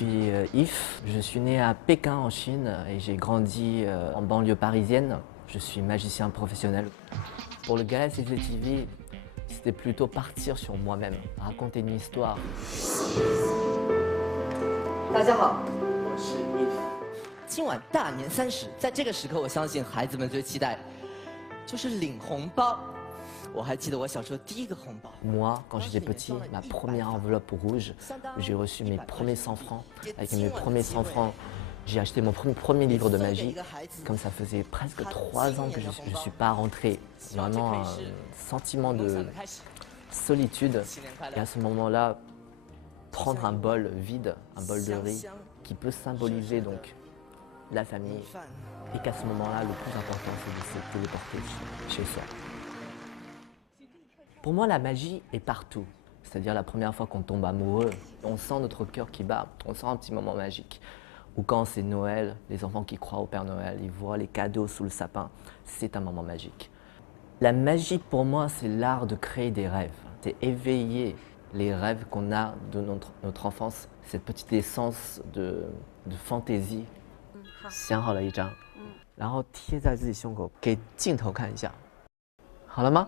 suis Yves, je suis né à Pékin en Chine et j'ai grandi en banlieue parisienne. Je suis magicien professionnel. Pour le gala CG TV, c'était plutôt partir sur moi-même, raconter une histoire. 大家好，我是 If。今晚大年30，在这个时刻，我相信孩子们最期待就是领红包。我还记得我小时候第一个红包。Moi, quand j'étais petit, ma première enveloppe rouge, j'ai reçu mes premiers 100 francs. Avec mes premiers 100 francs, j'ai acheté mon premier livre de magie. Comme ça faisait presque 3 ans que je ne suis pas rentré, vraiment un sentiment de solitude. Et à ce moment-là, prendre un bol vide, un bol de riz, qui peut symboliser donc la famille, et qu'à ce moment-là, le plus important, c'est de se téléporter chez soi. Pour moi, la magie est partout. C'est-à-dire la première fois qu'on tombe amoureux, on sent notre cœur qui bat, on sent un petit moment magique. Ou quand c'est Noël, les enfants qui croient au Père Noël, ils voient les cadeaux sous le sapin, c'est un moment magique. La magie pour moi, c'est l'art de créer des rêves. C'est éveiller les rêves qu'on a de notre enfance, cette petite essence de fantaisie. 想好了一张，然后贴在自己胸口，给镜头看一下。好了吗？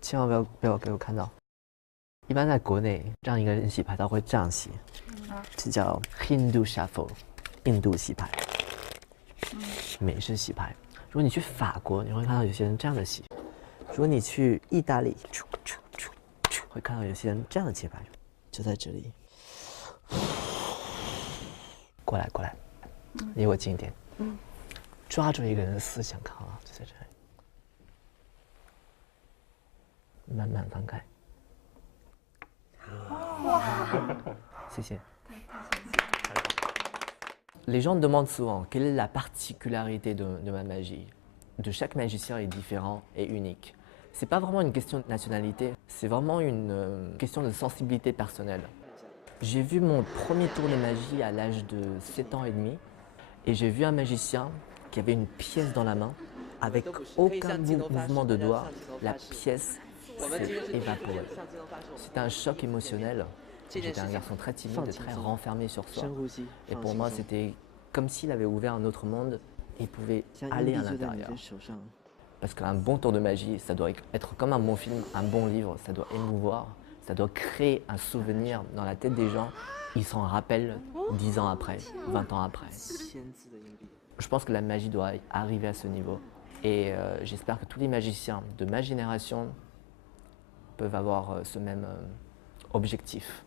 千万不要给我看到。一般在国内，让一个人洗牌，他会这样洗，这叫 Hindu Shuffle， 印度洗牌，美式洗牌。如果你去法国，你会看到有些人这样的洗；如果你去意大利，会看到有些人这样的切牌，就在这里。过来，离我近一点。抓住一个人的思想，看好了，就在这里。慢慢翻开。哇！谢谢。Les gens me demandent souvent quelle est la particularité de ma magie. De chaque magicien est différent et unique. C'est pas vraiment une question de nationalité, c'est vraiment une question de sensibilité personnelle. J'ai vu mon premier tour de magie à l'âge de 7 ans et demi et j'ai vu un magicien qui avait une pièce dans la main. Avec aucun mouvement de doigt, la pièce s'est évaporée. C'était un choc émotionnel. J'étais un garçon très timide, très renfermé sur soi. Et pour moi, c'était comme s'il avait ouvert un autre monde et il pouvait aller à l'intérieur. Parce qu'un bon tour de magie, ça doit être comme un bon film, un bon livre, ça doit émouvoir, ça doit créer un souvenir dans la tête des gens. Ils s'en rappellent 10 ans après, 20 ans après. Je pense que la magie doit arriver à ce niveau. Et j'espère que tous les magiciens de ma génération peuvent avoir ce même objectif.